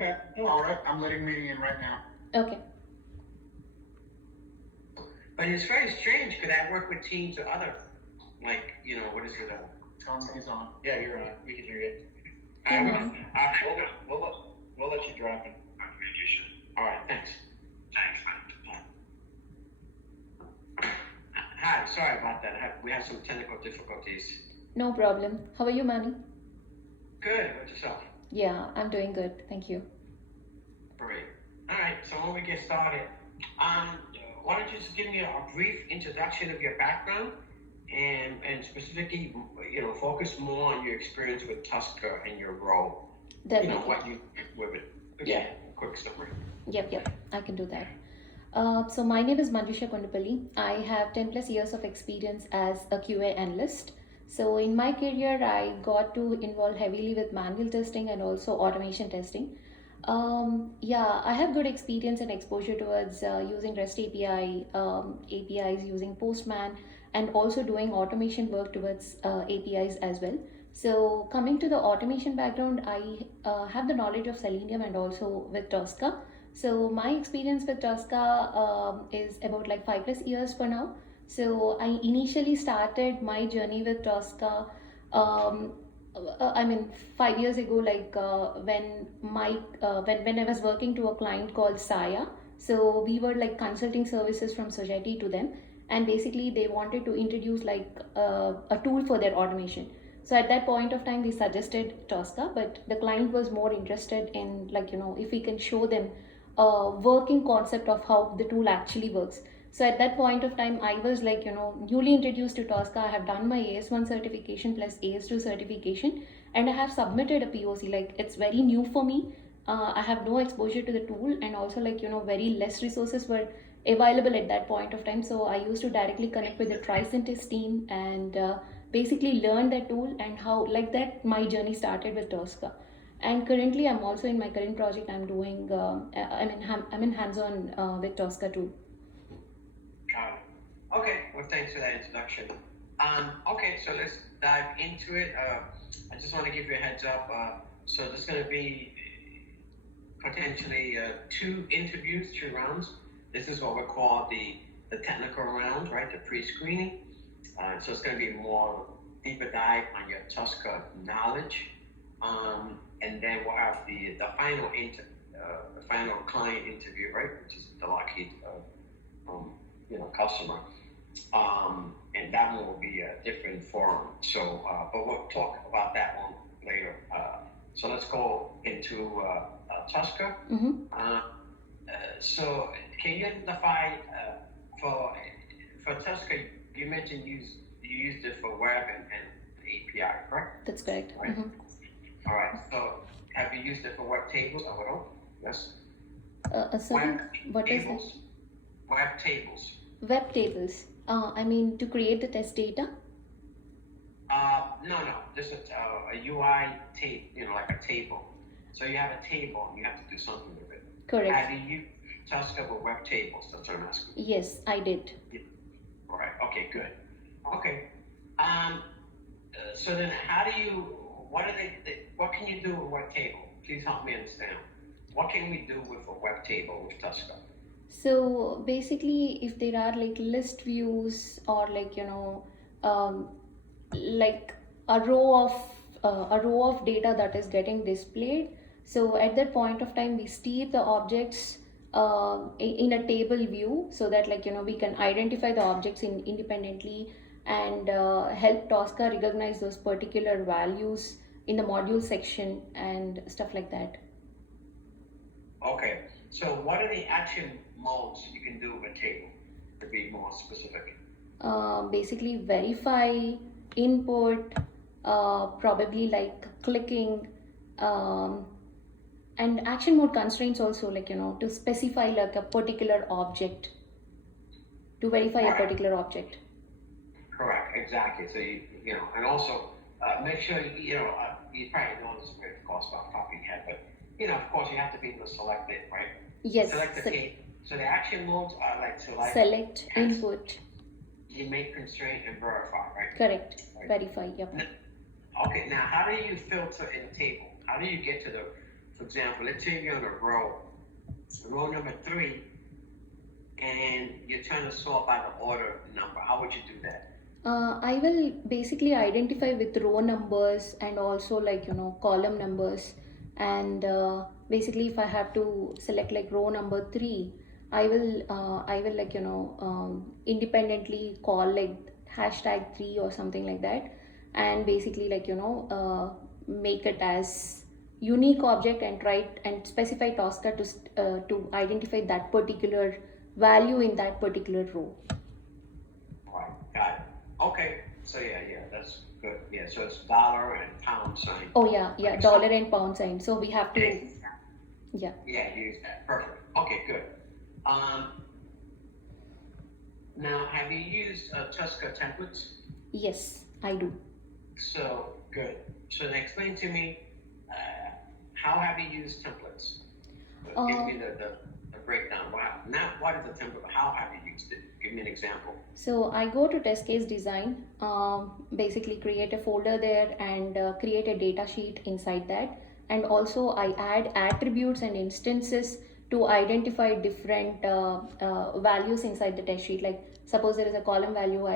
Okay, all right, I'm letting meeting in right now. Okay. But it's very strange because I work with teams of other, like, what is it? Tell him he's on. Yeah, you're on. We can hear you. Hey, We'll, man. we'll let you drop in. All right, thanks. Hi, sorry about that. We have some technical difficulties. No problem. How are you, Manny? Good, what's yourself? Yeah, I'm doing good. Thank you. Great. All right, so when we get started, why don't you just give me a brief introduction of your background and specifically, focus more on your experience with Tusker and your role. Definitely. What you with it. Yeah. Quick summary. Yep, I can do that. So my name is Manjusha Kondapalli. I have 10 plus years of experience as a QA analyst. So in my career, I got to involve heavily with manual testing and also automation testing. I have good experience and exposure towards using REST API, APIs using Postman, and also doing automation work towards APIs as well. So coming to the automation background, I have the knowledge of Selenium and also with Tosca. So my experience with Tosca is about like 5 plus years for now. So I initially started my journey with Tosca. Um, 5 years ago, like when I was working to a client called Saya. So we were like consulting services from Society to them, and basically they wanted to introduce like a tool for their automation. So at that point of time, we suggested Tosca, but the client was more interested in like if we can show them a working concept of how the tool actually works. So at that point of time, I was like newly introduced to Tosca. I have done my AS1 certification plus AS2 certification, and I have submitted a POC. Like it's very new for me. I have no exposure to the tool, and also like very less resources were available at that point of time. So I used to directly connect with the Tricentis team and basically learn that tool, and how like that my journey started with Tosca. And currently, I'm also in my current project. I'm doing. I'm in hands-on with Tosca too. Got it. Okay, well, thanks for that introduction. Okay, so let's dive into it. I just want to give you a heads up. So there's going to be potentially 2 rounds. This is what we call the technical round, right? The pre-screening. So it's going to be more deeper dive on your Tosca knowledge. And then we'll have the final client interview, right? Which is the Lockheed customer. And that one will be a different forum. So, but we'll talk about that one later. So let's go into Tosca. Mm-hmm. So can you identify for Tosca? You mentioned you used it for web and API, correct? That's correct. Right. Mm-hmm. All right. So have you used it for web tables? I would hope. Yes. Sorry, Web what is tables. Web tables. Web tables. To create the test data. No. Just a UI table, like a table. So you have a table and you have to do something with it. Correct. Have you used Tosca for web tables? That's what I'm asking. Yes, I did. All right. Okay. Good. Okay. So then, what can you do with web table? Please help me understand. What can we do with a web table with Tosca? So basically, if there are like list views or like like a row of data that is getting displayed. So at that point of time, we steer the objects in a table view, so that like we can identify the objects independently and help Tosca recognize those particular values in the module section and stuff like that. Okay. So what are the action modes you can do with a table, to be more specific? Basically verify, input, probably like clicking, and action mode constraints also, like to specify like a particular object, to verify a particular object. Correct, exactly. So and also make sure you probably know this way, of course, off the top of your head, but of course, you have to be able to select it, right? Yes. Select the table. So the action modes are like select, input. You make, constraint, and verify, right? Correct. Right. Verify. Yep. Okay. Now, how do you filter in a table? How do you get to the for example, let's say you're on a row number 3, and you're trying to sort by the order number. How would you do that? I will basically identify with row numbers and also like column numbers, and basically if I have to select like row number 3, I will like independently call like hashtag 3 or something like that, and basically like make it as unique object and try and specify Tosca to identify that particular value in that particular row. Right, got it. Okay, so yeah, that's good. Yeah, so it's dollar and pound sign. Oh yeah, dollar and pound sign. So we have to, yeah. Yeah, use that. Perfect. Okay, good. Now, have you used Tosca templates? Yes, I do. So good. So then explain to me, how have you used templates? Give me the breakdown. Wow. Not what is the template, but how have you used it? Give me an example. So I go to test case design, basically create a folder there and create a data sheet inside that. And also I add attributes and instances to identify different values inside the test sheet. Like suppose there is a column value,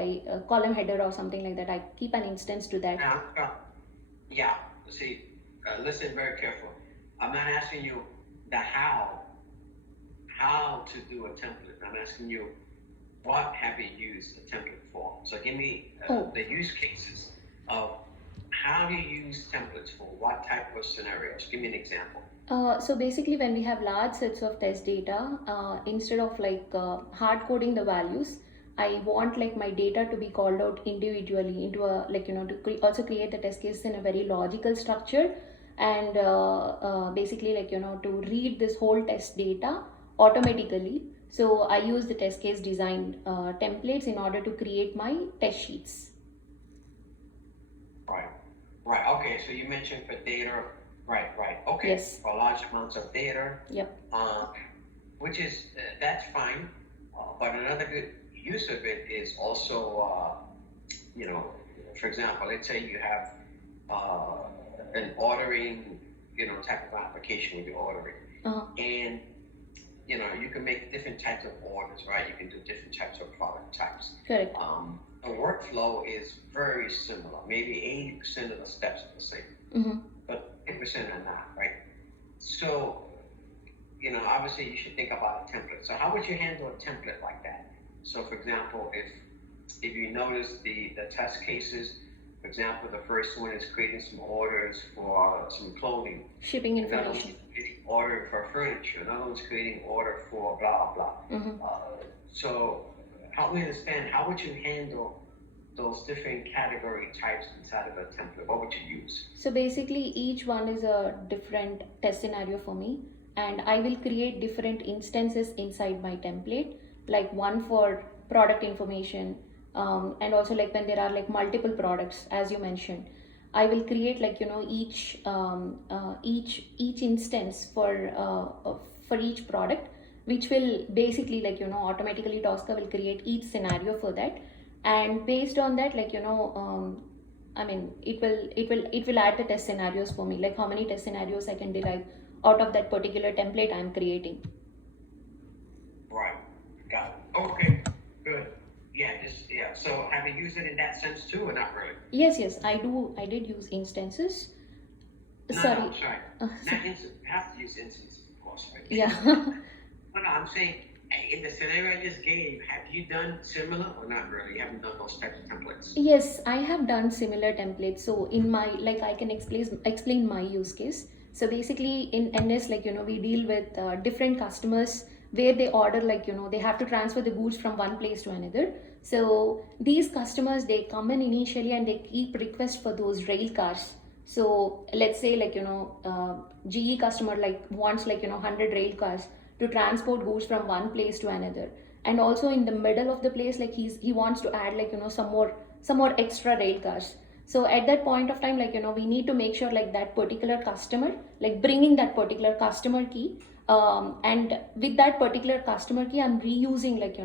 column header or something like that, I keep an instance to that. Now, yeah, see, listen very carefully. I'm not asking you the how to do a template. I'm asking you, what have you used the template for? So give me the use cases of how you use templates for what type of scenarios. Give me an example. So basically when we have large sets of test data, instead of like hard coding the values, I want like my data to be called out individually into a like to also create the test case in a very logical structure, and basically like to read this whole test data automatically. So I use the test case design templates in order to create my test sheets. Right. Okay. So you mentioned for data. Right. Okay. Yes. For large amounts of data. Yep. Which is that's fine. But another good use of it is also, for example, let's say you have an ordering, type of application with your ordering, and you can make different types of orders, right? You can do different types of product types. Correct. The workflow is very similar. Maybe 80% of the steps are the same, but 80% are not, right? So, obviously you should think about a template. So how would you handle a template like that? So, for example, if you notice the test cases, for example, the first one is creating some orders for some clothing. Shipping information. Another one's creating order for furniture. Another one's creating order for blah, blah. So help me understand, how would you handle those different category types inside of a template? What would you use? So basically each one is a different test scenario for me, and I will create different instances inside my template, like one for product information, and also like when there are like multiple products, as you mentioned, I will create like each instance for each product, which will basically like automatically Tosca will create each scenario for that, and based on that like it will add the test scenarios for me, like how many test scenarios I can derive out of that particular template I'm creating. Right, got it. Okay, good. Yeah. So have you used it in that sense too, or not really? Yes, I did use instances. Sorry. No, sorry. Not instance. You have to use instances, of course, right? Yeah. No, I'm saying in the scenario I just gave, have you done similar or not really? You haven't done those types of templates? Yes, I have done similar templates. So in my, like I can explain my use case. So basically in NS, like, we deal with different customers where they order, like, they have to transfer the goods from one place to another. So these customers, they come in initially and they keep requests for those rail cars. So let's say like, GE customer like wants like, 100 rail cars to transport goods from one place to another. And also in the middle of the place, like he wants to add like, some more extra rail cars. So at that point of time, like, we need to make sure like that particular customer, like bringing that particular customer key, and with that particular customer key, I'm reusing like,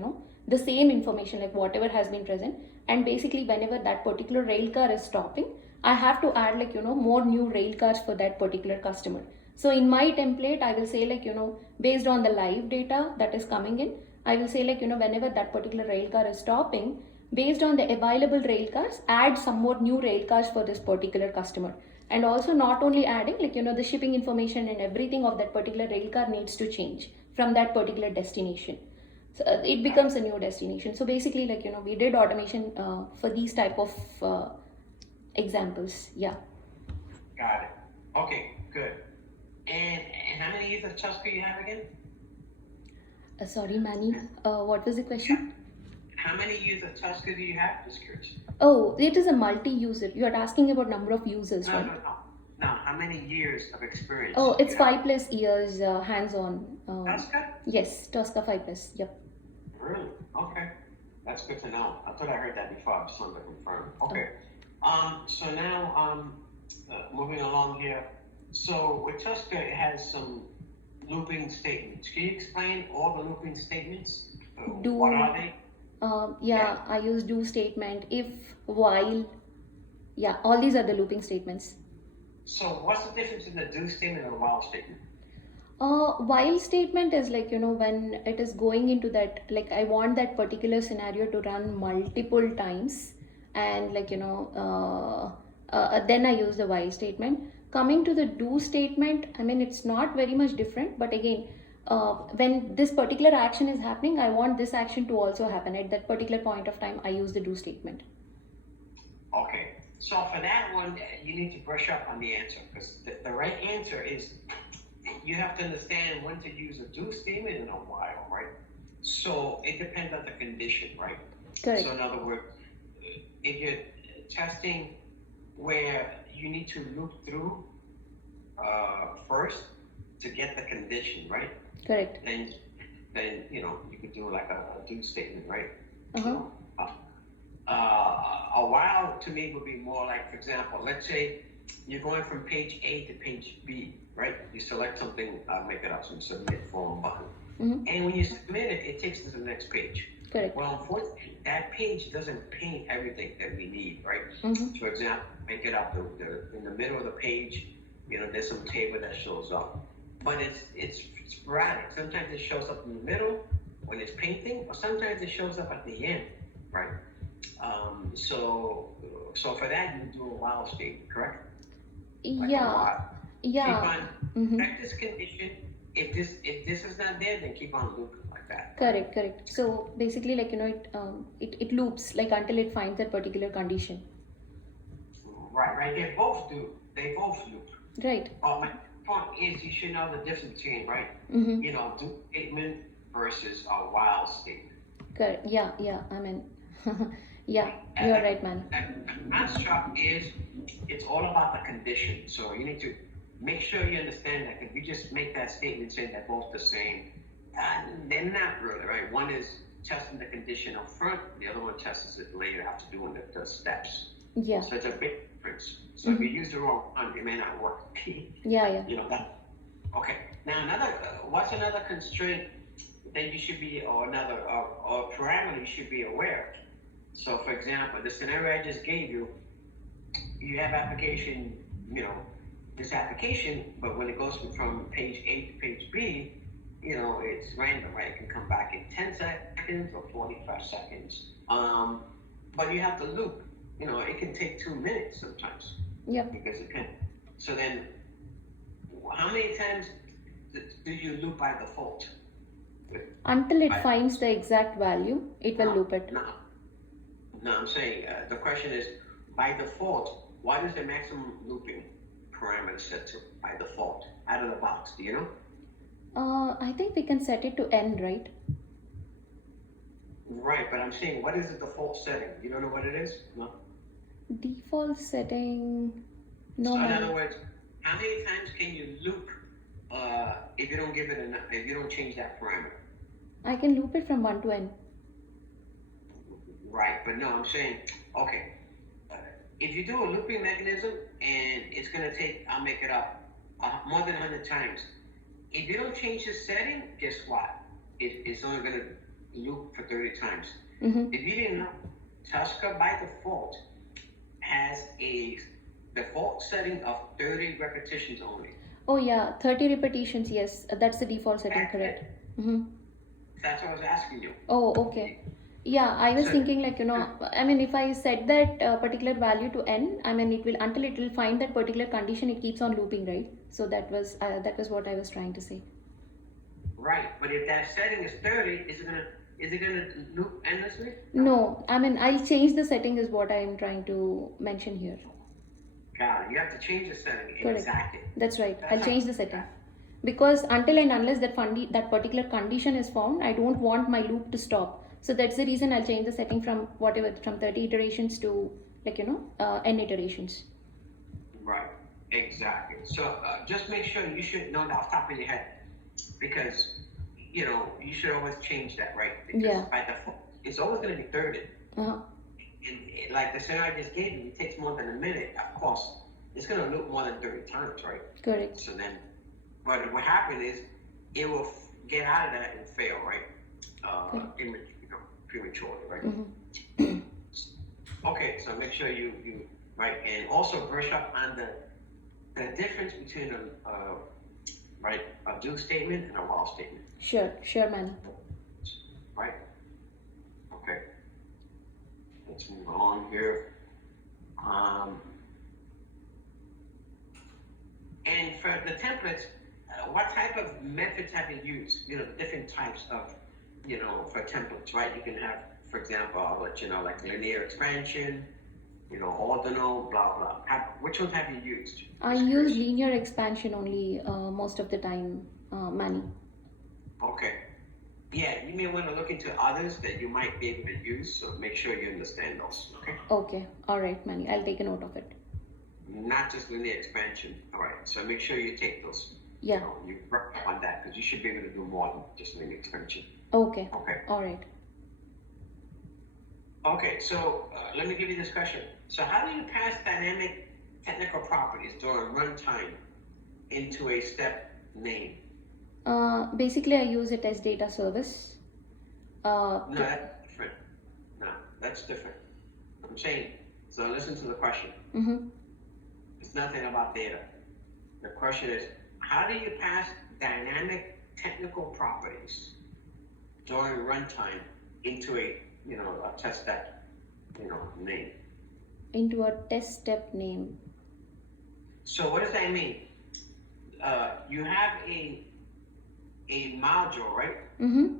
the same information, like whatever has been present. And basically whenever that particular rail car is stopping, I have to add like, more new rail cars for that particular customer. So in my template, I will say like, based on the live data that is coming in, I will say like, whenever that particular rail car is stopping, based on the available rail cars, add some more new rail cars for this particular customer. And also not only adding like, the shipping information and everything of that particular rail car needs to change from that particular destination. So it becomes a new destination. So basically like, we did automation for these type of examples. Yeah. Got it. Okay, good. And how many years of Tusker you have again? Sorry, Manny. What was the question? How many years of Tusker do you have? Just curious. Oh, it is a multi-user. You are asking about number of users, right? No, how many years of experience? Oh, do it's you have? 5+ years hands-on. Tusker? Yes, Tosca 5+. Yep. Really? Okay. That's good to know. I thought I heard that before. I just wanted to confirm. Okay. So now, moving along here. So with Tusker, it has some looping statements. Can you explain all the looping statements? What are they? Yeah, I use do statement, if, while. Yeah, all these are the looping statements. So what's the difference in the do statement and the while statement? While statement is like, when it is going into that, like I want that particular scenario to run multiple times, and like, then I use the while statement. Coming to the do statement, I mean, it's not very much different, but again, when this particular action is happening, I want this action to also happen. At that particular point of time, I use the do statement. Okay. So for that one, you need to brush up on the answer, because the right answer is you have to understand when to use a do statement and a while, right? So it depends on the condition, right? Correct. So in other words, if you're testing where you need to loop through first to get the condition, right? Correct. Then you could do like a do statement, right? Uh-huh. A while to me would be more like, for example, let's say you're going from page A to page B, right? You select something, make it up, some submit form button. Mm-hmm. And when you submit it, it takes us to the next page. Correct. Well, unfortunately, that page doesn't paint everything that we need, right? Mm-hmm. For example, make it up in the middle of the page, there's some table that shows up. But it's sporadic. Sometimes it shows up in the middle when it's painting, or sometimes it shows up at the end, right? So for that, you do a while statement, correct? Like Yeah. a while. Yeah. Keep on, Mm-hmm. check this condition. If this is not there, then keep on looping like that. Correct. So basically, like, it loops like until it finds that particular condition. Right. They both loop. Right. My point is, you should know the difference between, right? Mm-hmm. Do statement versus a while statement. Correct. Yeah. I mean, yeah, you're right, man. And construct it's all about the condition. So you need to make sure you understand that if you just make that statement saying they're both the same, they're not really, right? One is testing the condition up front, the other one tests it later after doing the steps. Yeah. So it's a big difference. So if you use the wrong one, it may not work. Yeah. That. Okay. Now what's another constraint that you should be, or another or parameter you should be aware? So for example, the scenario I just gave you, you have application, this application, but when it goes from page A to page B, it's random, right? It can come back in 10 seconds or 45 seconds. But you have to loop. It can take 2 minutes sometimes. Yeah. Because it can. So then, how many times do you loop by default? Until it finds the exact value, it will loop it. No, I'm saying the question is, by default, what is the maximum looping parameter set to by default out of the box? Do you know? I think we can set it to n, right? Right, but I'm saying, what is the default setting? You don't know what it is? No. Default setting. No. So in other words, how many times can you loop if you don't give it enough? If you don't change that parameter? I can loop it from 1 to n. Right, but no, I'm saying, okay, if you do a looping mechanism and it's going to take, I'll make it up, more than 100 times. If you don't change the setting, guess what? It's only going to loop for 30 times. Mm-hmm. If you didn't know, Tusker by default has a default setting of 30 repetitions only. Oh yeah, 30 repetitions. Yes, that's the default setting. That's Correct. it. Mm-hmm. That's what I was asking you. Oh, okay. Yeah, I was So, thinking like, I mean, if I set that particular value to n, I mean, it will until it will find that particular condition, it keeps on looping, right? So that was what I was trying to say. right, but if that setting is 30, is it gonna loop endlessly? No, I mean, I'll change the setting is what I am trying to mention here. Got it. You have to change the setting. Correct. Exactly. That's right. That's I'll change the setting. Because until and unless that particular condition is found, I don't want my loop to stop. So that's the reason I'll change the setting from from 30 iterations to like, n iterations. Right. Exactly. So just make sure you should know that off the top of your head, because you should always change that, right? Because Yeah. by default, it's always going to be 30. Uh-huh. And like the scenario I just gave you, it takes more than a minute. Of course, it's going to loop more than 30 times, right? Correct. So then, but what happens is it will get out of that and fail, right? Prematurely, right? Mm-hmm. Okay, so make sure you right, and also brush up on the difference between a do statement and a while statement, Sure, Manny. right? Okay, let's move on here. And for the templates, what type of methods have you used? Different types of, for templates, right? You can have, for example, I'll let you know, like linear expansion, ordinal, blah, blah. Which ones have you used? I use linear expansion only most of the time, Manny. Okay. Yeah, you may want to look into others that you might be able to use, so make sure you understand those, okay? Okay, all right, Manny. I'll take a note of it. Not just linear expansion. All right, so make sure you take those. Yeah. You work on that, because you should be able to do more than just linear expansion. Okay. Okay. All right. Okay, so let me give you this question. So how do you pass dynamic technical properties during runtime into a step name? Basically, I use it as data service. No, that's different. No, that's different. I'm saying, so listen to the question. Mm-hmm. It's nothing about data. The question is, how do you pass dynamic technical properties during runtime into a test step, name? Into a test step name. So what does that mean? You have a module, right? Mm-hmm.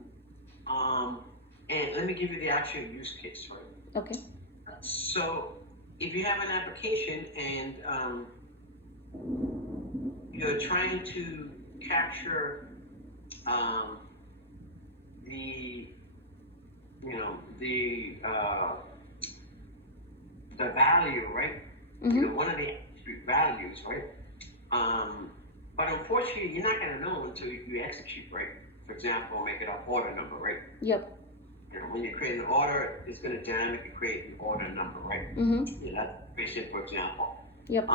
And let me give you the actual use case, right? Okay. So if you have an application and you're trying to capture the value, right? Mm-hmm. One of the attribute values, right? But unfortunately, you're not going to know until you execute, right? For example, make it an order number, right? Yep. When you create an order, it's going to dynamically create an order number, right? Mm-hmm. That's patient, for example. Yep.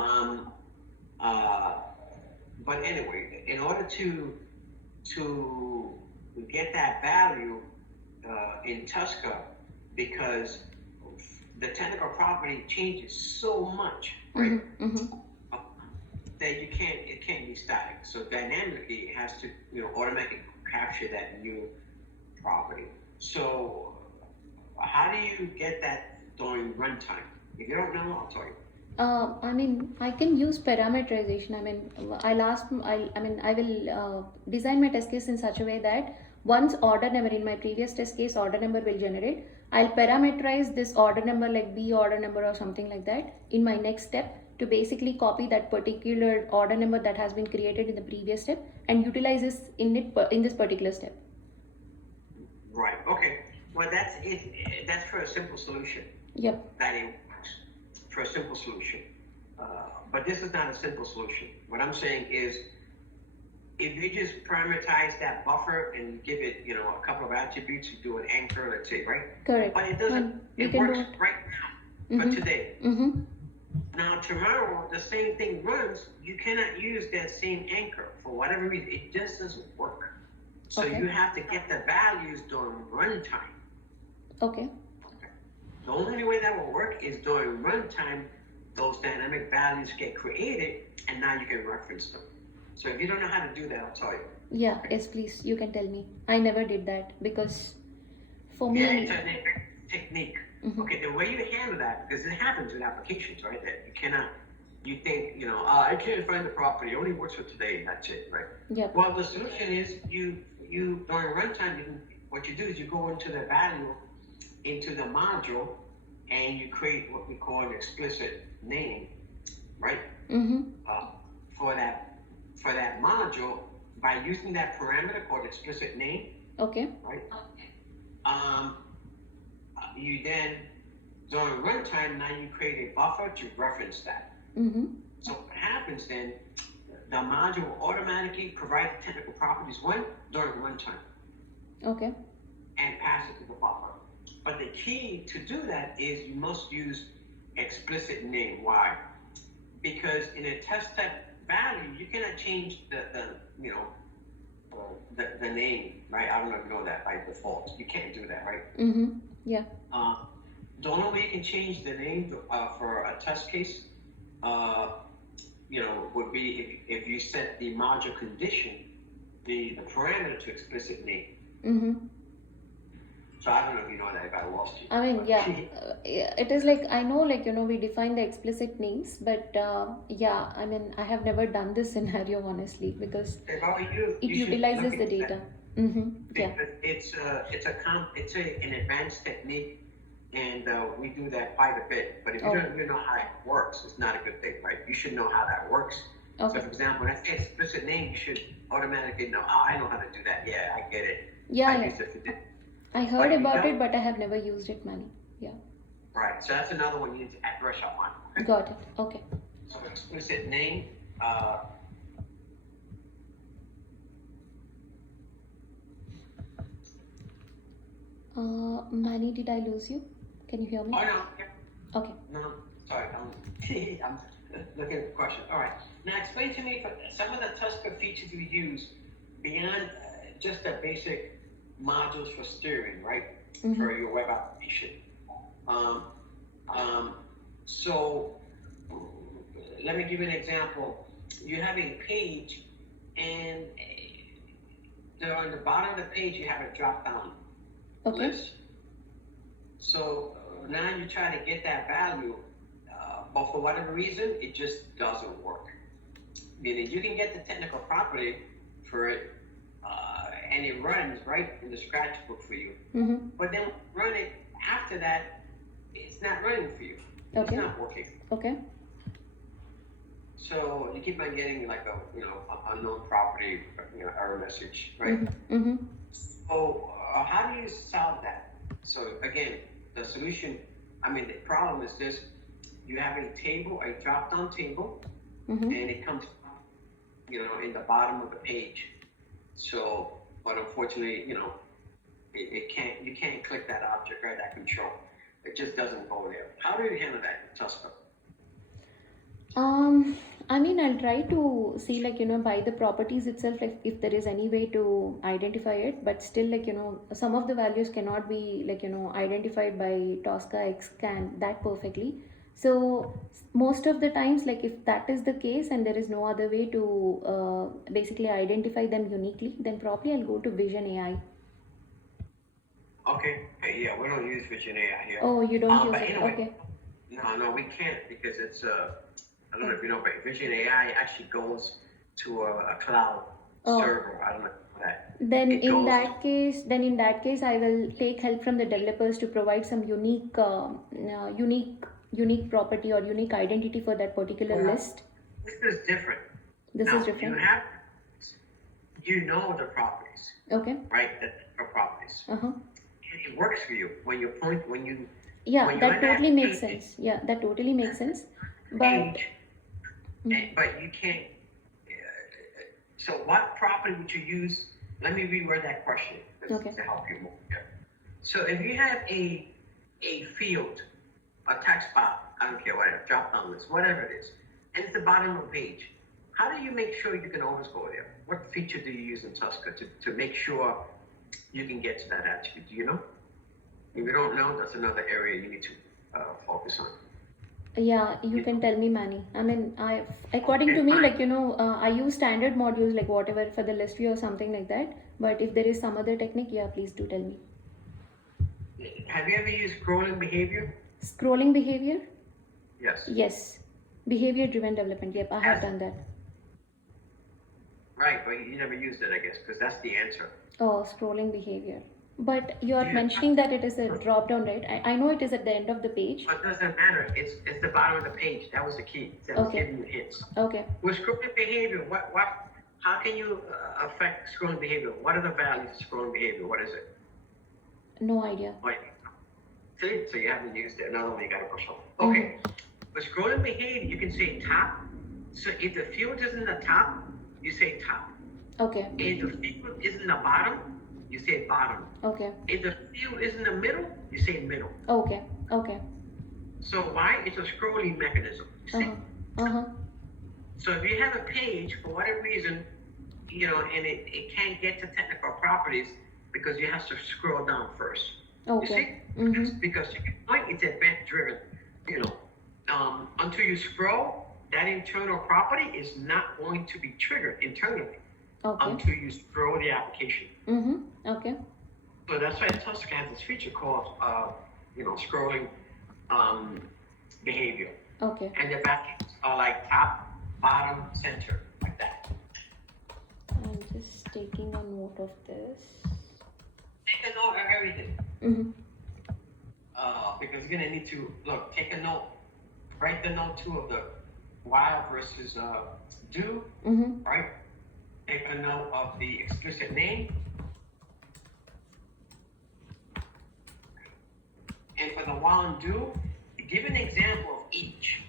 But anyway, in order to get that value in Tuska, because the technical property changes so much, right? Mm-hmm. Mm-hmm. That it can't be static. So dynamically, it has to automatically capture that new property. So how do you get that during runtime? If you don't know, I'll tell you. I mean, I can use parameterization. I mean, I will design my test case in such a way that once order number in my previous test case, order number will generate. I'll parameterize this order number like B order number or something like that in my next step to basically copy that particular order number that has been created in the previous step and utilize this in this particular step. Right. Okay. Well, that's it. That's for a simple solution. Yep. That it works for a simple solution. But this is not a simple solution. What I'm saying is, if you just parameterize that buffer and give it, a couple of attributes, you do an anchor, let's say, right? Correct. But it doesn't. It works right now for today. Mm-hmm. Now tomorrow, the same thing runs. You cannot use that same anchor for whatever reason. It just doesn't work. So Okay. you have to get the values during runtime. Okay. The only way that will work is during runtime. Those dynamic values get created, and now you can reference them. So if you don't know how to do that, I'll tell you. Yeah, yes, please, you can tell me. I never did that because for me, Yeah, it's a technique. Mhm. Okay, the way you handle that, because it happens with applications, right? That you cannot, you think, I can't find the property. It only works for today. That's it, right? yeah, Well, the solution is you during runtime, what you do is you go into the value, into the module, and you create what we call an explicit name, right? mm-hmm. For that module by using that parameter called explicit name, Okay, right? You then during runtime now you create a buffer to reference that. mm-hmm. So what happens then? The module will automatically provide the technical properties during runtime Okay, and pass it to the buffer. But the key to do that is you must use explicit name. Why? Because in a test type value, you cannot change the name, right? I don't know if you know that by default. You can't do that, right? mm-hmm. Yeah, The only way you can change the name for a test case, would be if you set the module condition, the parameter to explicit name. mm-hmm. So I don't know if you know that, if I lost you. I mean, yeah, it is like, I know, like, we define the explicit names, but yeah, I mean, I have never done this scenario, honestly, because If I were you, it you should utilizes look the into data. that, Mm-hmm. Yeah, because it's an advanced technique, and we do that quite a bit. But if you Oh. don't even know how it works, it's not a good thing, right? You should know how that works. So, okay. for example, when I say explicit name, you should automatically know. Oh, I know how to do that. Yeah, I get it. Yeah, I yeah. used it for this. I heard But you about don't- it, but I have never used it, Manny. Yeah, Right. So that's another one you need to brush up on. Okay? got it. Okay. So explicit name. Manny, did I lose you? Can you hear me? Oh no. Okay. No, sorry, I'm looking at the question. All right, now explain to me some of the Tusker features you use beyond just the basic modules for steering, right? Mhm. For your web application. So let me give you an example. You have a page, and on the bottom of the page you have a drop-down Okay. list. So now you try to get that value, but for whatever reason, it just doesn't work. Meaning you can get the technical property for it, and it runs right in the scratchbook for you. Mm-hmm. But then run it after that, it's not running for you. Okay. It's not working. Okay. So you keep on getting like a unknown property error message, right? Mm-hmm. Mm-hmm. So how do you solve that? So again, the solution, the problem is this: you have a table, a drop-down table, Mm-hmm. and it comes, in the bottom of the page. So, but unfortunately, you can't click that object, right? That control, it just doesn't go there. How do you handle that in Tusker? I mean, I'll try to see, like, by the properties itself, like, if there is any way to identify it, but still, like, some of the values cannot be, like, identified by Tosca Xscan that perfectly. So, most of the times, like, if that is the case and there is no other way to basically identify them uniquely, then probably I'll go to Vision AI. Okay, yeah, we don't use Vision AI here. Oh, you don't use but it? anyway, Okay. No, we can't because it's I don't know if you know, but Vision AI actually goes to a cloud Oh. server. I don't know that. Then It in goes- that case, I will take help from the developers to provide some unique property or unique identity for that particular Yeah. list. This is different. This Now, is different. you know the properties, Okay. right? The properties. Uh-huh. It works for you when you Yeah, when you're that in totally that makes page- sense. Yeah, that totally makes sense. But page, but you can't. So, what property would you use? Let me reword that question Okay. to help you more here. So, if you have a field, a text box, I don't care, whatever, drop down list, whatever it is, and it's the bottom of the page, how do you make sure you can always go there? What feature do you use in Tusker to make sure you can get to that attribute? Do you know? If you don't know, that's another area you need to focus on. Yeah, you can tell me, Manny. I mean, according Okay, to me, fine. like, I use standard modules, like whatever for the list view or something like that. But if there is some other technique, yeah, please do tell me. Have you ever used scrolling behavior? Scrolling behavior? Yes. Yes. Behavior driven development. Yep, I have Yes. done that. Right, but you never used it, I guess, because that's the answer. Oh, scrolling behavior. But you're Yeah. mentioning that it is a drop down, right? I know it is at the end of the page. But it doesn't matter. It's the bottom of the page. That was the key. That was Okay. giving you hints. Okay. With scrolling behavior, how can you affect scrolling behavior? What are the values of scrolling behavior? What is it? No idea. Like, see, so you haven't used it. Another one you gotta brush up. Okay. With scrolling behavior, you can say top. So if the field is in the top, you say top. Okay. If the field is in the bottom, you say bottom. Okay. If the field is in the middle, you say middle. Okay. Okay. So why? It's a scrolling mechanism. You see? Uh-huh. So if you have a page, for whatever reason, and it can't get to technical properties because you have to scroll down first. Okay. You see? It's because your point is event driven. Until you scroll, that internal property is not going to be triggered internally Okay. until you scroll the application. Okay. So that's why Tusk has this feature called, scrolling behavior. Okay. And the values are like top, bottom, center, like that. I'm just taking a note of this. Take a note of everything. Because you're gonna need to take a note, write the note too of the while versus do, right? Take a note of the explicit name. And for the while and do, give an example of each.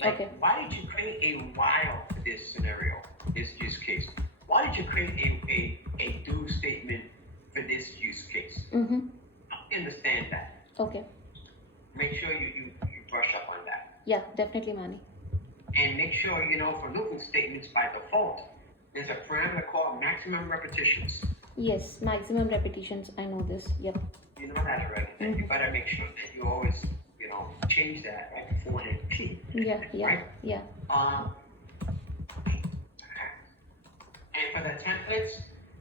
Like, Okay. why did you create a while for this scenario, this use case? Why did you create a do statement for this use case? Understand that. Okay. Make sure you brush up on that. Yeah, definitely, Manny. And make sure, for looping statements by default, there's a parameter called maximum repetitions. Yes, maximum repetitions. I know this. Yep. You know that already. And you better make sure that you always, change that right beforehand. Yeah. Yeah. Right? Yeah. And for the templates,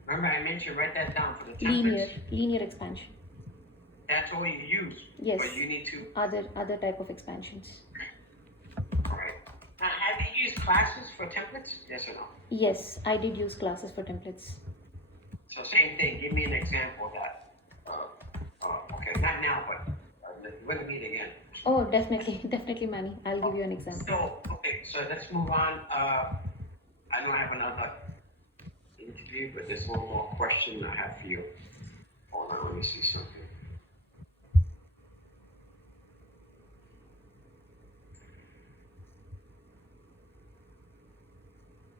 remember I mentioned, write that down for the templates. Linear expansion. That's all you use. Yes. But you need to. Other type of expansions. All right. Now, have you used classes for templates? Yes or no? Yes, I did use classes for templates. So same thing. Give me an example of that. Okay, not now, but we're gonna meet again. Oh, definitely, definitely, Manny. I'll give you an example. So let's move on. I don't have another interview, but there's one more question I have for you. Hold on, let me see something.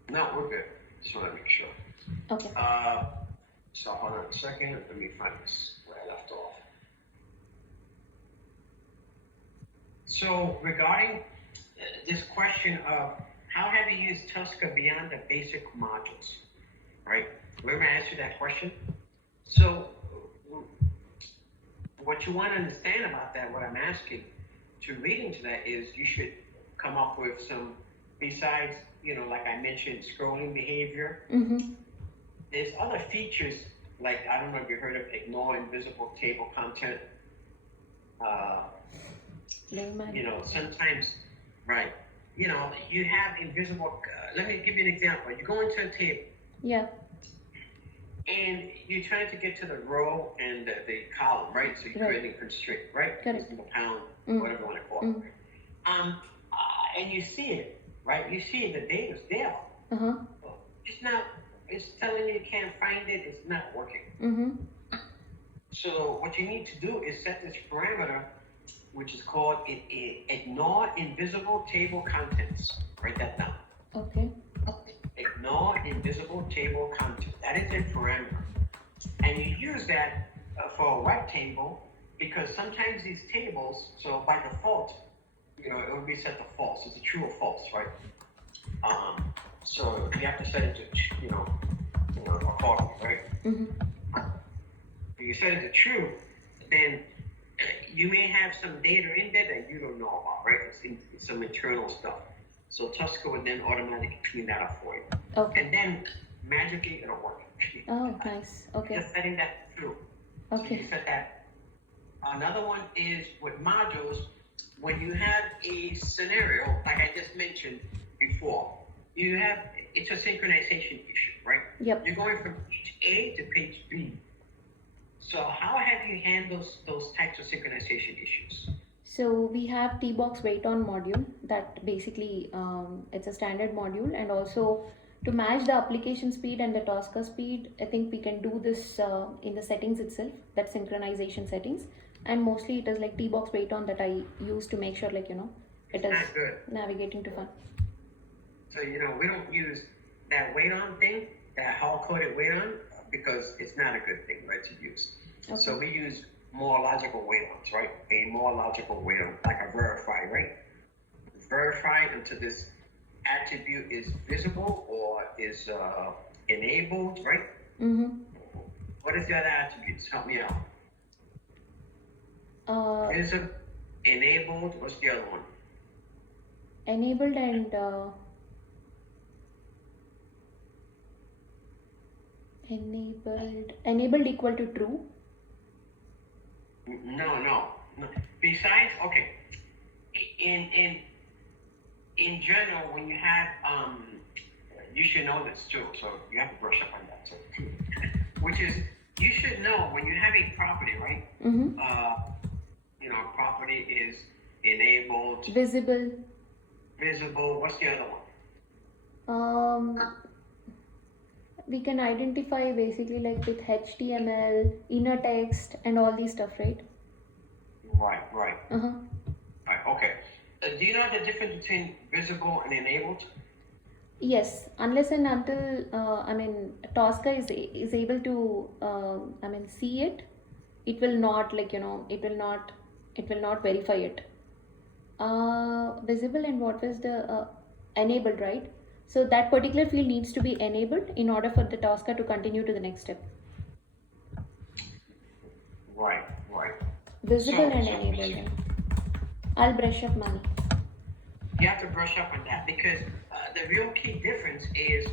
No, we're good. Just want to make sure. Okay. So hold on a second. Let me find this where I left off. So regarding this question of how have you used Tusker beyond the basic modules, right? Remember I asked you that question? So what you want to understand about that, what I'm asking to read into that is you should come up with some, besides, like I mentioned, scrolling behavior. There's other features, like, I don't know if you heard of ignore invisible table content. Sometimes, right, you have invisible, let me give you an example. You go into a table. Yeah. And you're trying to get to the row and the column, right? So you're Right. creating a constraint, right? Correct. Using the pound, whatever you want to call it. And you see it, right? You see the data's there. It's telling you you can't find it, it's not working. So what you need to do is set this parameter, which is called ignore invisible table contents. Write that down. Okay. Ignore invisible table content. That is a parameter. And you use that for a web table because sometimes these tables, so by default, it will be set to false. It's a true or false, right? So you have to set it to, accordingly, right? If you set it to true, then you may have some data in there that you don't know about, right? It's some internal stuff. So Tusker would then automatically clean that up for you. Okay. And then magically it'll work. Oh, nice. Okay. Just setting that through. So Okay. you set that. Another one is with modules, when you have a scenario, like I just mentioned before, it's a synchronization issue, right? Yep. You're going from page A to page B. So how have you handled those types of synchronization issues? So we have T-Box wait on module that basically it's a standard module, and also to match the application speed and the Tosca speed, I think we can do this in the settings itself, that synchronization settings. And mostly it is like T-Box wait on that I use to make sure, like, it is Not good. navigating to fun. So, we don't use that wait on thing, that hard-coded wait on, because it's not a good thing, right, to use. Okay. So we use more logical wait-ons, right? A more logical wait-on, like a verify, right? Verify until this attribute is visible or is enabled, right? Mm-hmm. What is the other attributes? Help me out. Visible, enabled, what's the other one? Enabled and enabled equal to true. No. Besides, okay, in general, when you have, you should know this too, so you have to brush up on that too. Which is, you should know when you have a property, right? Mm-hmm. Property is enabled, Visible. what's the other one? We can identify basically like with HTML, inner text, and all these stuff, right? Right. Uh-huh. Right, okay. Do you know the difference between visible and enabled? Yes, unless and until Tosca is able to see it, it will not it will not verify it. Visible and what was the enabled, right? So that particular field needs to be enabled in order for the Tosca to continue to the next step. Right. Visible and So- enabled. I'll brush up, Mani. You have to brush up on that because the real key difference is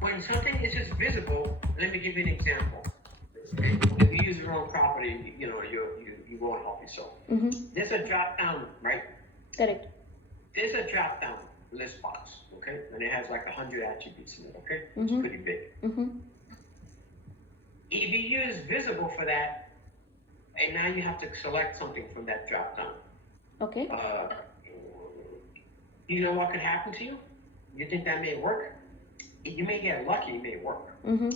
when something is just visible. Let me give you an example. If you use your own property, you won't help yourself. Mm-hmm. There's a drop down, right? Correct. There's a drop down list box, okay, and it has like 100 attributes in it, okay? Mhm. It's pretty big. Mm-hmm. If you use visible for that, and now you have to select something from that drop down. Okay. You know what could happen to you? You think that may work? You may get lucky, it may work. Mm-hmm.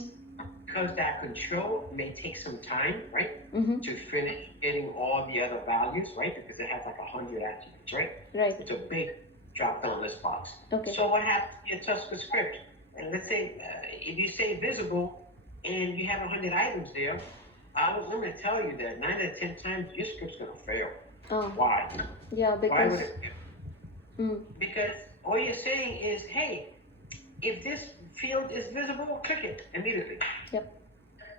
Because that control may take some time, right? Mm-hmm. To finish getting all the other values, right? Because it has like 100 attributes, right? Right. It's a big drop down list box. Okay. So what happens in your Tusker script? And let's say if you say visible and you have 100 items there, I'm going to tell you that 9 out of 10 times your script's going to fail. Oh. Why? Yeah, Why because would it? Because all you're saying is, hey, if this field is visible, click it immediately. Yep.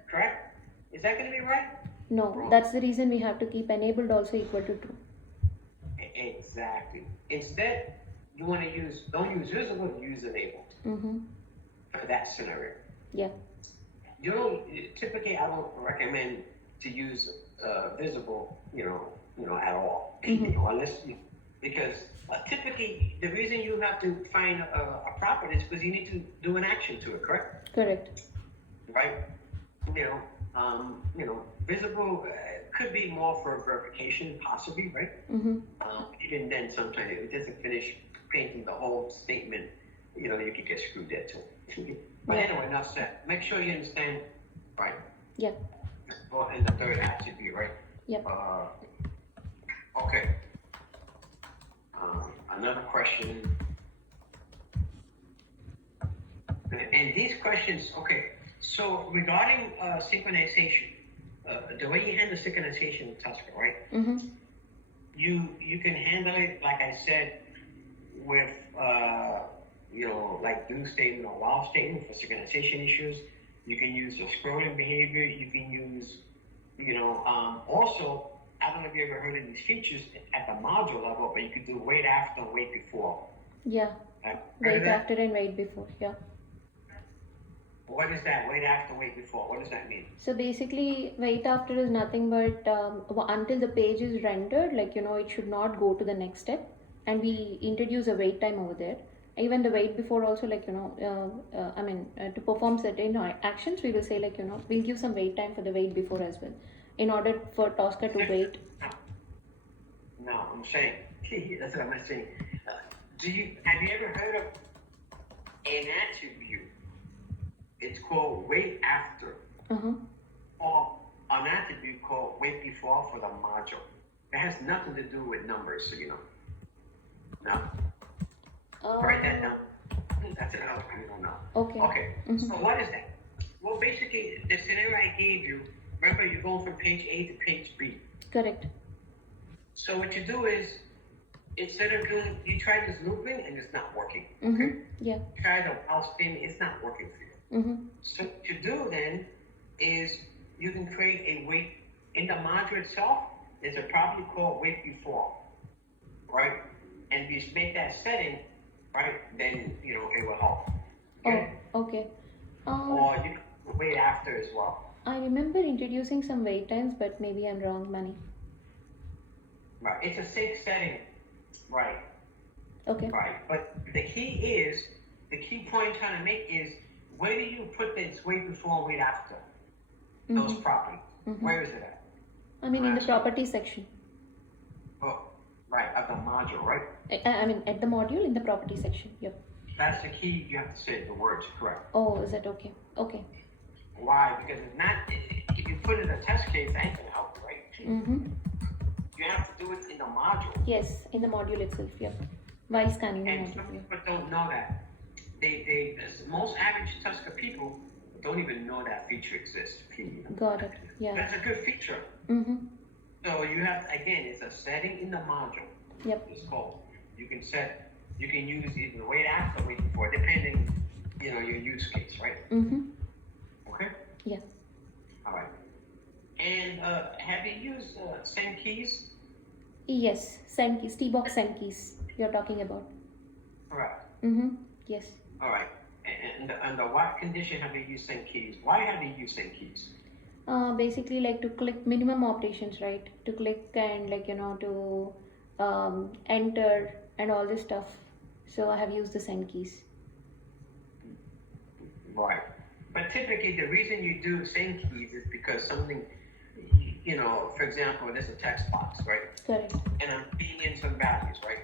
Correct? Is that going to be right? No, that's the reason we have to keep enabled also equal to true. Exactly. Instead, you want to don't use visible, use enabled Mm-hmm. for that scenario. Yeah. Typically, I don't recommend to use visible, at all. Mhm. Unless because typically the reason you have to find a property is because you need to do an action to it, correct? Correct. Right? Visible could be more for verification, possibly, right? Mm-hmm. Even then, sometimes if it doesn't finish painting the whole statement, you could get screwed there too. But Yeah. anyway, enough said. Make sure you understand, right? Yeah. Well, and the third attribute, right? Yep. Okay. Another question. And these questions, okay. So regarding synchronization, the way you handle synchronization in Tusker, right? Mm-hmm. You can handle it, like I said, with like do statement or while statement for synchronization issues. You can use a scrolling behavior. You can use, also, I don't know if you ever heard of these features at the module level, but you could do wait after and wait before. Yeah. Heard of Wait that? after and wait before. Yeah. What is that? Wait after, wait before. What does that mean? So basically, wait after is nothing but until the page is rendered, like it should not go to the next step, and we introduce a wait time over there. Even the wait before also, like to perform certain actions, we will say like we'll give some wait time for the wait before as well, in order for Tosca to wait. No, I'm saying that's what I'm saying. Have you ever heard of an attribute? It's called wait after, or an attribute called wait before for the module. It has nothing to do with numbers, so you know. No. Write that down. That's another one you don't know. Okay. Okay. So what is that? Well, basically, the scenario I gave you. Remember, you're going from page A to page B. Correct. So what you do is, instead of doing, you try this looping and it's not working. Okay. Yeah. You try the while spin, it's not working for you. So what you do then is you can create a wait in the module itself. There's a property called wait before, right? And if you make that setting, right, then it will help. Okay? Oh, okay. Or you can wait after as well. I remember introducing some wait times, but maybe I'm wrong, Manny. Right. It's a safe setting. Right. Okay. Right. But the key point I'm trying to make is, where do you put this wait before and wait after? Those properties. Where is it at? I mean, in the property section. Oh, right, of the module, right? I mean, at the module in the property section. Yep. That's the key. You have to say the words correct. Oh, is that okay? Okay. Why? Because it's not. If you put it in a test case, that ain't gonna help, right? You have to do it in the module. Yes, in the module itself. Yep. While scanning the And some module. people don't know that. Most average Tusker people don't even know that feature exists. Got it. Yeah. That's a good feature. So you have, again, it's a setting in the module. Yep. It's called. You can use either wait after, wait before, depending, your use case, right? Okay. Yeah. All right. And have you used send keys? Yes. Send keys. T-box send keys. You're talking about. Correct. Yes. All right. And under what condition have you used send keys? Why have you used send keys? Basically, like to click minimum operations, right? To click and to enter and all this stuff. So I have used the send keys. Right. But typically, the reason you do send keys is because something, for example, there's a text box, right? Correct. And I'm feeding in some values, right?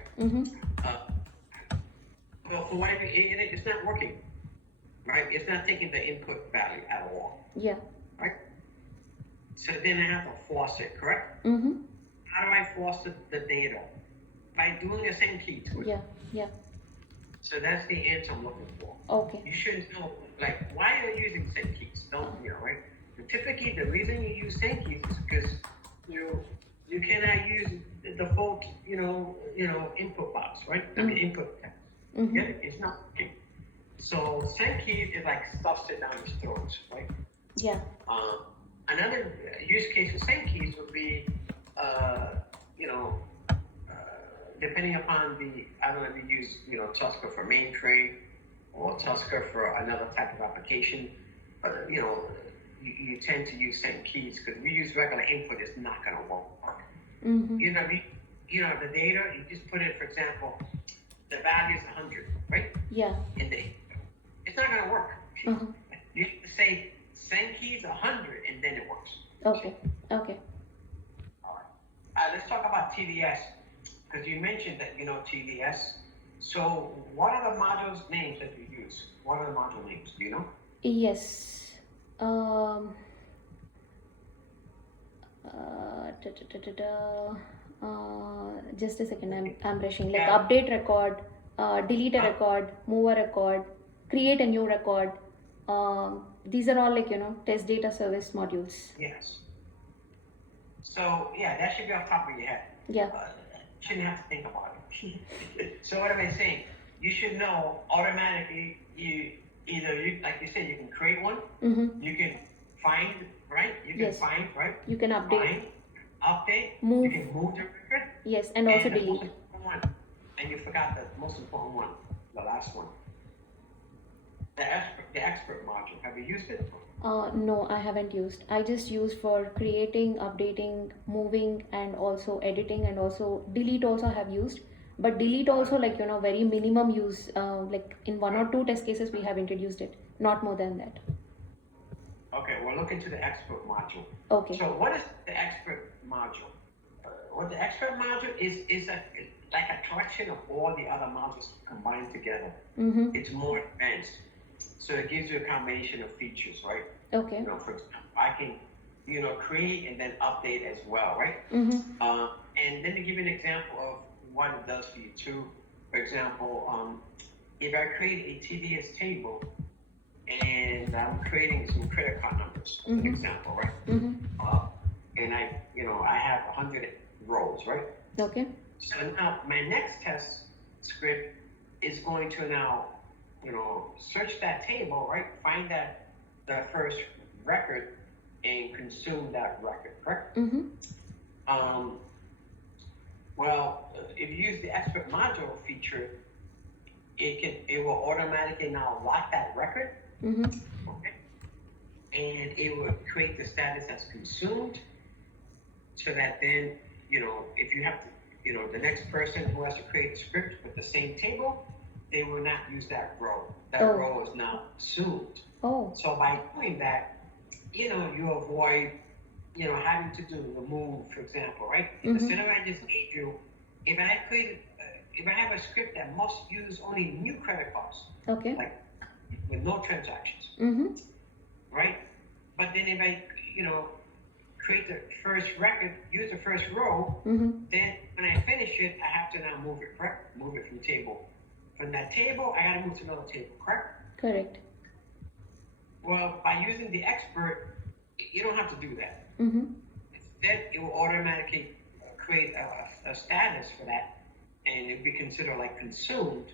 Well, for whatever, it's not working, right? It's not taking the input value at all. Yeah. Right? So then I have to force it, correct? How do I force the data? By doing the same key to it. Yeah. Yeah. So that's the answer I'm looking for. Okay. You shouldn't know, why are you using same keys? Don't, right? And typically, the reason you use same keys is because you cannot use the default, input box, right? I mean, input text. Yeah, it's not working. So send keys is like stuffs it down your throats, right? Yeah. Another use case for send keys would be, depending upon I don't know if you use, Tusker for mainframe or Tusker for another type of application, but you tend to use send keys because we use regular input, it's not going to work. The data, you just put it, for example, the value is 100, right? Yeah. It's not going to work. You have to say send keys 100 and then it works. Okay. Okay. All right. Let's talk about TDS because you mentioned that TDS. So what are the modules names that you use? What are the module names? Do you know? Yes. Just a second. I'm brushing. Like update record, delete a record, move a record, create a new record. These are all test data service modules. Yes. So that should be off top of your head. Yeah. Shouldn't have to think about it. So what am I saying? You should know automatically. Like you said, you can create one. You can find, right? You can find, right? You can update. Find, update, You Move. can move the record. Yes, and also the most delete. important one, and you forgot the most important one, the last one. The expert module. Have you used it? No, I haven't used. I just use for creating, updating, moving, and also editing, and also delete. Also have used, but delete also like very minimum use. Like in 1 or 2 test cases we have introduced it, not more than that. Okay, well look into the expert module. Okay. So what is the expert module? What the expert module is like a collection of all the other modules combined together. Mm-hmm. It's more advanced. So it gives you a combination of features, right? Okay. For example, I can, create and then update as well, right? Mm-hmm. And let me give you an example of what it does for you too. For example, if I create a TDS table and I'm creating some credit card numbers, as an example, right? Mm-hmm. And I have 100 rows, right? Okay. So now my next test script is going to now, search that table, right? Find the first record and consume that record, correct? Mm-hmm. Well, if you use the expert module feature, it will automatically now lock that record, Mm-hmm. okay? And it will create the status as consumed, so that then, if you have to, the next person who has to create the script with the same table, they will not use that row. That row is now consumed. Oh. So by doing that, you avoid, having to do the move, for example, right? The scenario I just gave you, if I have a script that must use only new credit cards, Okay. like with no transactions, Mm-hmm. right? But then if I, create the first record, use the first row, Mm-hmm. then when I finish it, I have to now move it, correct? Move it from table. From that table, I gotta move to another table, correct? Correct. Well, by using the expert, you don't have to do that. Mm-hmm. Instead, it will automatically create a status for that, and it'll be considered like consumed,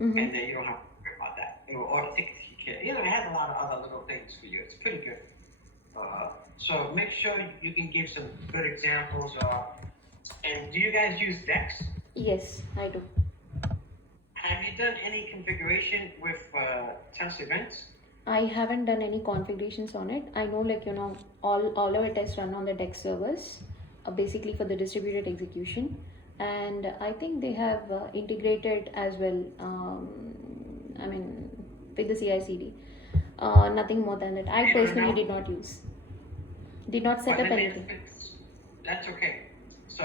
Mm-hmm. and then you don't have to worry about that. It will auto take care. It has a lot of other little things for you. It's pretty good. So make sure you can give some good examples. And do you guys use Dex? Yes, I do. Have you done any configuration with test events? I haven't done any configurations on it. I know all of it is run on the Dex servers, basically for the distributed execution. And I think they have integrated as well, with the CI/CD. Nothing more than that. I personally did not use. Did not set up anything. That's okay. So,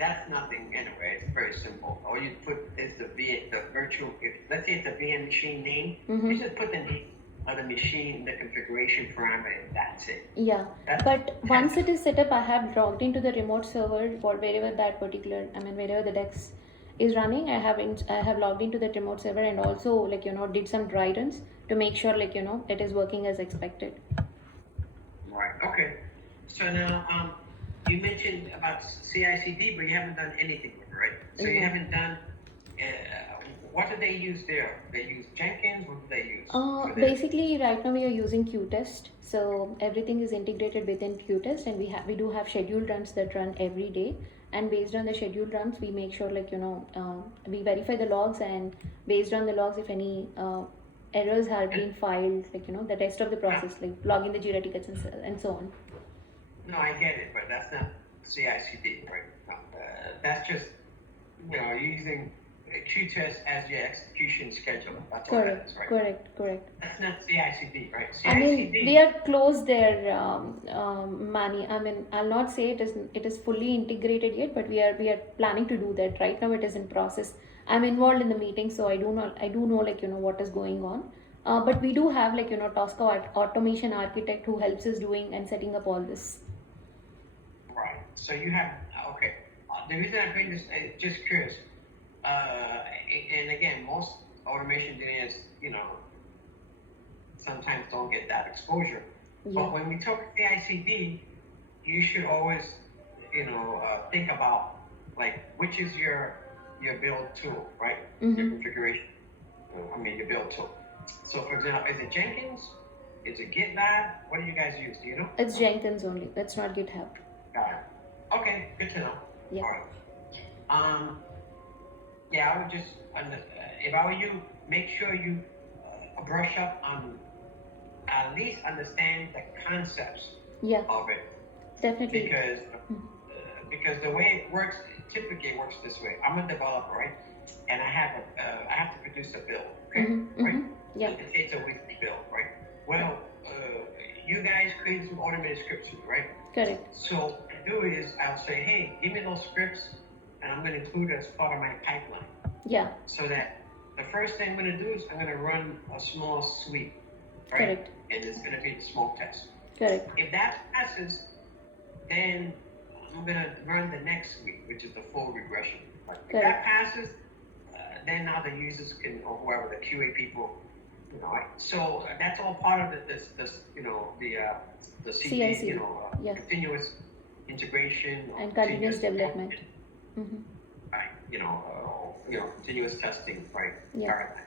that's nothing anyway. It's very simple. All you put is the virtual, let's say it's a VM machine name, you just put the name of the machine, the configuration parameter, and that's it. Yeah, but once it is set up, I have logged into the remote server for wherever that particular, wherever the Dex is running. I have logged into the remote server and also did some dry runs to make sure it is working as expected. Right. Okay. So now, you mentioned about CI/CD, but you haven't done anything with it, right? So you haven't done. What do they use there? They use Jenkins. What do they use? Basically, right now we are using Qtest. So everything is integrated within Qtest, and we do have scheduled runs that run every day. And based on the scheduled runs, we make sure we verify the logs, and based on the logs, if any errors have been filed, the rest of the process, like logging the Jira tickets and so on. No, I get it, but that's not CI/CD, right? No, that's just using Qtest as your execution schedule. That's all that is, right? Correct. That's not CI/CD, right? CI/CD. We are close there, Manny. I'll not say it is fully integrated yet, but we are planning to do that. Right now, it is in process. I'm involved in the meeting, so I do know what is going on. But we do have Tosca automation architect who helps us doing and setting up all this. Right. So you have okay. The reason I bring this, just curious. And again, most automation engineers, sometimes don't get that exposure. Yeah. But when we talk CI/CD, you should always, think about which is your build tool, right? Your configuration. Your build tool. So, for example, is it Jenkins? Is it GitLab? What do you guys use? Do you know? It's Jenkins only. That's not GitHub. Got it. good to know. Yeah. All right. Yeah, I would just, if I were you, make sure you brush up on at least understand the concepts Yeah, of it, definitely. because the way it works, typically it works this way. I'm a developer, right? And I have to produce a bill, okay? Right? Yeah, It's a weekly bill, right? Well, you guys create some automated scripts, right? correct. So what I do is I'll say, hey, give me those scripts, and I'm going to include it as part of my pipeline. Yeah, So that the first thing I'm going to do is I'm going to run a small sweep, right? correct. And it's going to be the smoke test. Correct. If that passes, then I'm going to run the next sweep, which is the full regression. Like, if that passes, then now the users can, or whoever, the QA people, you know, right? So that's all part of this you know, the CIC, you know, yeah. continuous integration or And continuous development. right? You know, continuous testing, right? Yeah. Paradigm.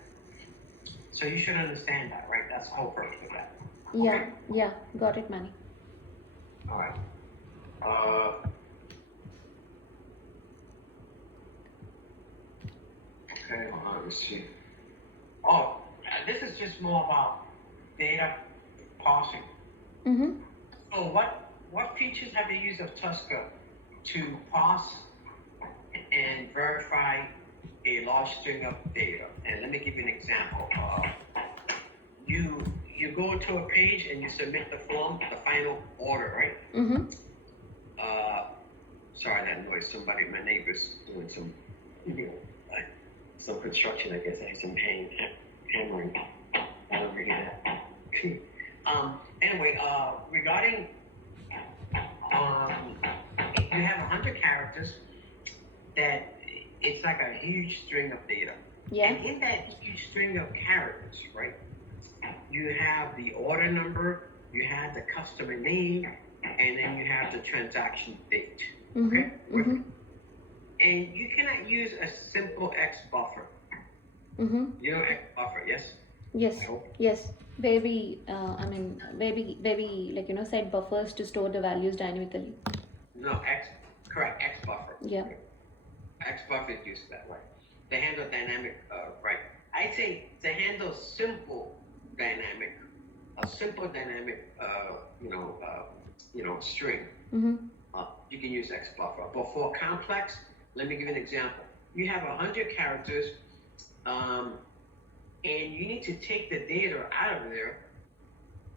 So you should understand that, right? That's the whole purpose of that. Yeah, Okay? yeah, got it, Manny. All right. Okay, hold on, let me see. Oh, this is just more about data parsing. Mm-hmm. So what features have you used of Tusker to parse and verify a large string of data? And let me give you an example. You go to a page and you submit the form, the final order, right? Mm-hmm. Sorry, that noise. Somebody, my neighbor's doing some, you know, like some construction. I guess I hear some hammering. I don't really hear that. Anyway, regarding, you have 100 characters. That it's like a huge string of data. Yeah. And in that huge string of characters, right? You have the order number, you have the customer name, and then you have the transaction date. Okay? Mm-hmm. And you cannot use a simple X buffer. Mm-hmm. You know X buffer, yes? Yes, I hope. yes. Baby, like, you know, set buffers to store the values dynamically. No, correct, X buffer. Yeah. X buffer is used that way. To handle dynamic, right. I say to handle simple dynamic, a simple dynamic, string. Mm-hmm. You can use X buffer. But for complex, let me give you an example. You have 100 characters, and you need to take the data out of there,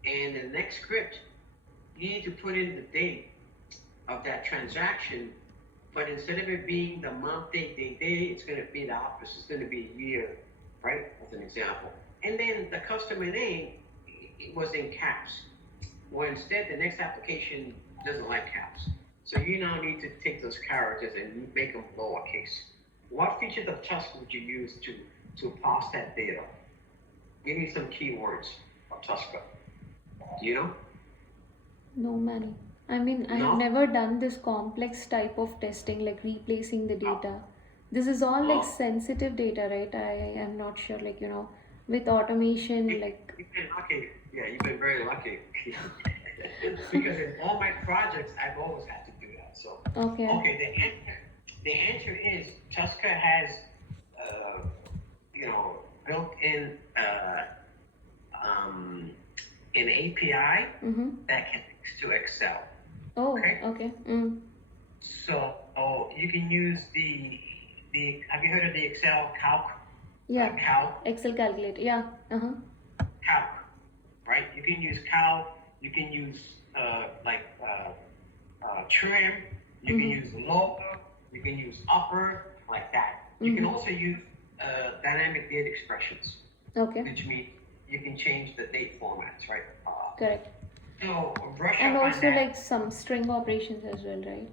and the next script, you need to put in the date of that transaction, but instead of it being the month, date, it's going to be the opposite. It's going to be year, right? As an example. And then the customer name, it was in caps. Well, instead, the next application doesn't like caps. So you now need to take those characters and you make them lowercase. What features of Tusker would you use to parse that data? Give me some keywords of Tusker. Do you know? No, Manny. I mean, I No? have never done this complex type of testing, like replacing the data. This is all like Oh. sensitive data, right? I am not sure, like, you know, with automation, like, You've been lucky. Yeah, you've been very lucky. Because in all my projects, I've always had to do that. So, okay. the answer is Tusker has, built-in an API Mm-hmm. that connects to Excel. Oh, Okay. okay. So you can use the have you heard of the Excel calc? Yeah. Calc, Excel calculator. Yeah. Uh-huh. calc, right? You can use calc. You can use trim. You can use lower. You can use upper, like that. You can also use dynamic date expressions, Okay. which means you can change the date formats, right? Correct. So brush And up on also that. like some string operations as well, right?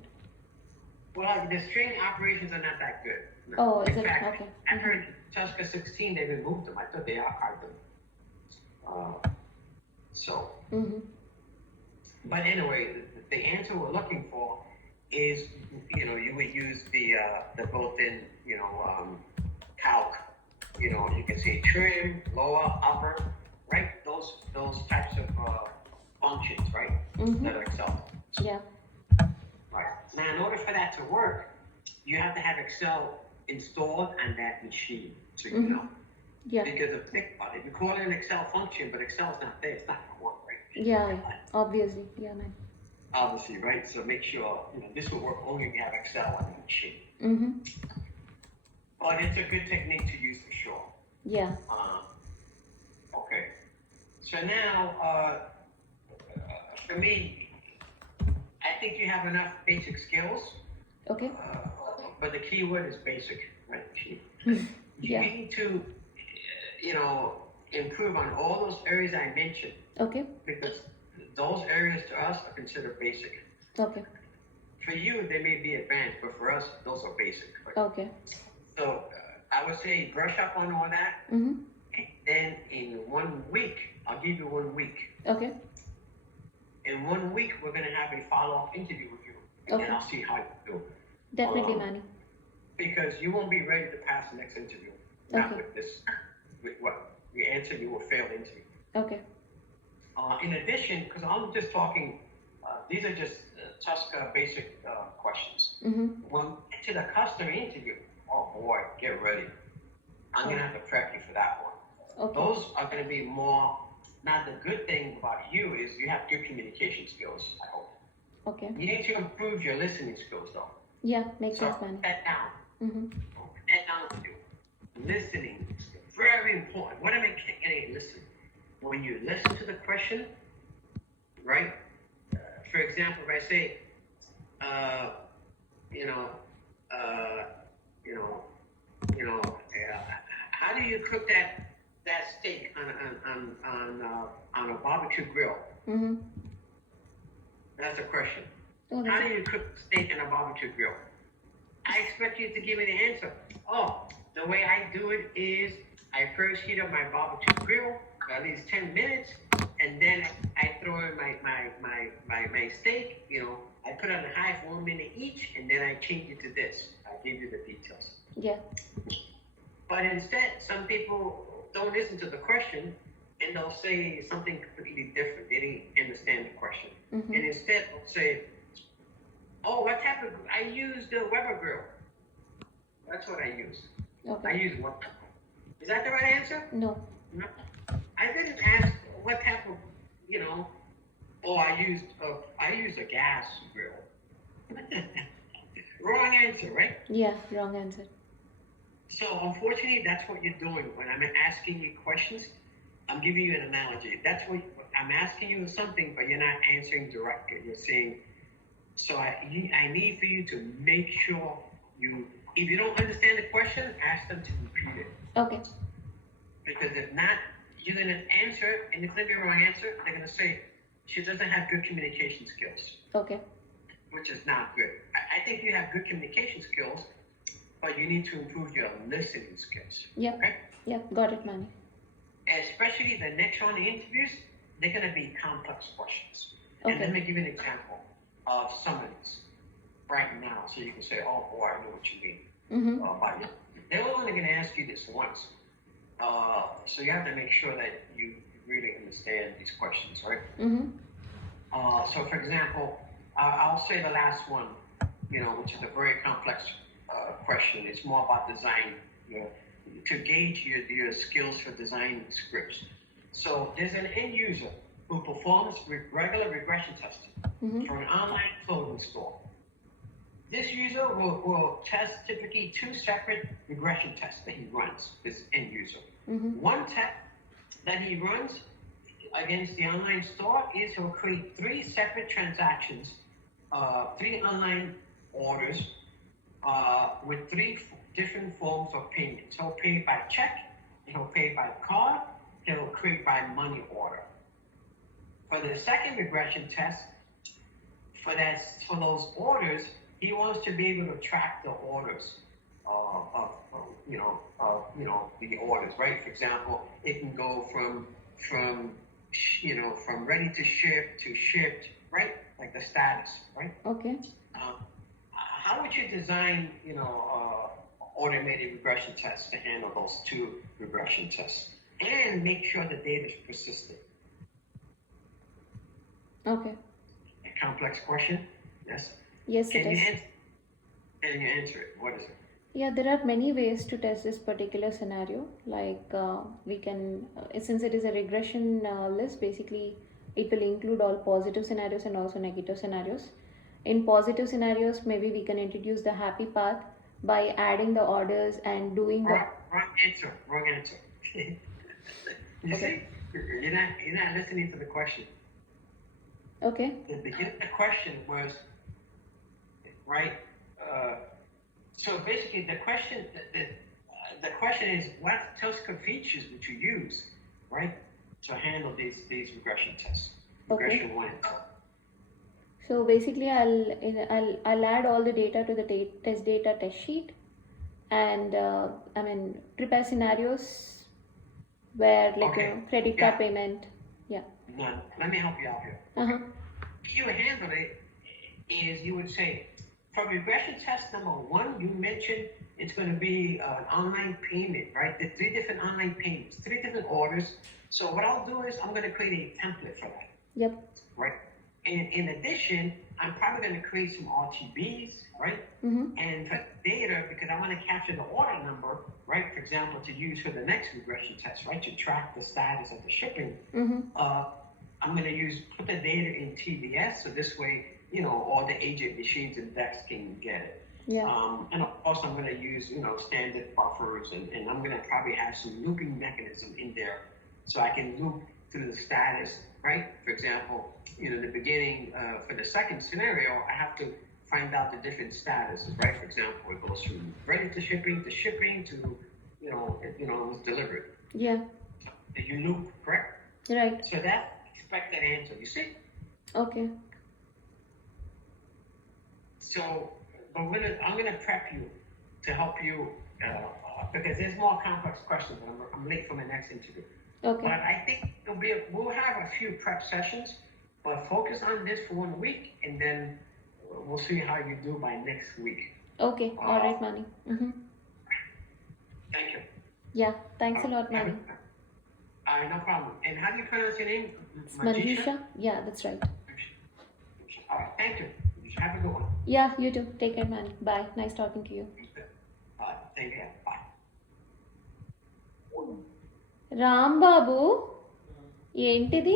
Well, the string operations are not that good. No. Oh, is In it? fact, Okay. I heard Tusker 16, they removed them. I thought they archived them. Mm-hmm. But anyway, the answer we're looking for is, you would use the built-in, calc. You can say trim, lower, upper, right? Those types of functions, right? Mm-hmm. That are Excel. Yeah. Right. Now, in order for for that to work, you have to have Excel installed on that machine, so you Mhm. know. Yeah. Because if think about it, you call it an Excel function, but Excel's not there, it's not gonna work, right? Yeah. Obviously. Yeah, man. Obviously, right? So make sure, this will work only if you have Excel on the machine. Mm-hmm. But it's a good technique to use for sure. Yeah. Okay. So now, for me, I think you have enough basic skills, Okay. but the key word is basic, right? Yeah. You need to, improve on all those areas I mentioned, Okay. because those areas to us are considered basic. Okay. For you, they may be advanced, but for us, those are basic. Right? Okay. So I would say brush up on all that. Mm-hmm. And then in 1 week, I'll give you 1 week. Okay. In 1 week, we're gonna have a follow-up interview with you, and then Okay. I'll see how you do. Definitely, Manny. Because you won't be ready to pass the next interview. Not Okay. with what you answer, you will fail the interview. Okay. In addition, because I'm just talking, these are just Tusker basic questions. Mm-hmm. When to the customer interview, oh boy, get ready. I'm gonna have to prep you for that one. Okay. Those are gonna be more. Now the good thing about you is you have good communication skills. I hope. Okay. You need to improve your listening skills though. Yeah, makes So sense, Manny. put that down. Mm-hmm. Put that down for you. Listening, very important. What am I getting at listening? When you listen to the question, right? For example, if I say, how do you cook that steak on a barbecue grill? Mm-hmm. That's a question. Oh, How that's do you cook steak on a barbecue grill? I expect you to give me the answer. Oh, the way I do it is I first heat up my barbecue grill for at least 10 minutes, and then I throw in my steak, I put it on high for 1 minute each, and then I change it to this. I'll give you the details. yeah. But instead, some people don't listen to the question, and they'll say something completely different. They didn't understand the question. Mm-hmm. And instead, they'll say, oh, what type of, I use the Weber grill. That's what I use. I Okay. use one. Is that the right answer? No. No. I didn't ask what type of, oh, I used a gas grill. Wrong answer, right? Yeah, wrong answer. So unfortunately, that's what you're doing. When I'm asking you questions, I'm giving you an analogy. That's what I'm asking you something, but you're not answering directly. You're saying, so I need for you to make sure if you don't understand the question, ask them to repeat it. Okay. Because if not, you're going to answer, and if they're the wrong answer, they're going to say, she doesn't have good communication skills, Okay. which is not good. I think you have good communication skills, but you need to improve your listening skills. Yeah. Okay? Yeah, got it, Manny. Especially the next round of interviews, they're going to be complex questions. And let Okay. me give you an example of some of these right now, so you can say, oh boy, I know what you mean. Mm-hmm. But they're only going to ask you this once. So you have to make sure that you really understand these questions, right? Mm-hmm. So for example, I'll say the last one, which is a very complex question. It's more about design, to gauge your skills for designing scripts. So there's an end user who performs regular regression testing Mm-hmm. for an online clothing store. This user will test typically 2 separate regression tests that he runs, this end user. Mm-hmm. One test that he runs against the online store is he'll create 3 separate transactions, 3 online orders with 3 different forms of payment. He'll pay by check, he'll pay by card, he'll create by money order. For the second regression test, for those orders, he wants to be able to track the orders of the orders, right? For example, it can go from ready to ship to shipped, right? Like the status, right? Okay. How would you design, automated regression tests to handle those 2 regression tests and make sure the data is persistent? Okay. A complex question, yes. Yes, it Can you is. answer? Can you answer it? What is it? Yeah, there are many ways to test this particular scenario. Like we can, since it is a regression list, basically it will include all positive scenarios and also negative scenarios. In positive scenarios, maybe we can introduce the happy path by adding the orders and doing the. Wrong answer. Wrong answer. You Okay. see, you're not listening to the question. Okay. The beginning of the question was, right? So basically, the question is, what Tosca features would you use, right, to handle these regression tests? Okay. Regression one. So basically, I'll add all the data to the test sheet, and prepare scenarios where like Okay. credit card payment. Yeah. No, let me help you out here. Uh-huh. You would handle it is you would say, for regression test number one, you mentioned it's going to be an online payment, right? The 3 different online payments, 3 different orders. So what I'll do is I'm going to create a template for that, Yep. right? And in addition, I'm probably going to create some RTBs, right? Mm-hmm. And for data, because I want to capture the order number, right? For example, to use for the next regression test, right? To track the status of the shipping. Mm-hmm. I'm going to put the data in TDS, so this way, all the agent machines and decks can get it. Yeah. And also I'm going to use, standard buffers, and I'm going to probably have some looping mechanism in there, so I can loop through the status, right? For example, the beginning, for the second scenario, I have to find out the different statuses, right? For example, it goes from ready to shipping to, it was delivered. Yeah. Did you loop, correct? Right. So that expected answer, you see? Okay. So I'm gonna prep you to help you because there's more complex questions, but I'm late for my next interview. Okay. But I think we'll have a few prep sessions, but focus on this for 1 week, and then we'll see how you do by next week. Okay. All right, Mani. Mm-hmm. Thank you. Yeah. Thanks a lot, Mani. No problem. And how do you pronounce your name? It's Manjusha. Yeah, that's right. All right. Thank you. Have a good one. Yeah, you too. Take care, Mani. Bye. Nice talking to you. Take care. Bye. Rambabu ఏంటిది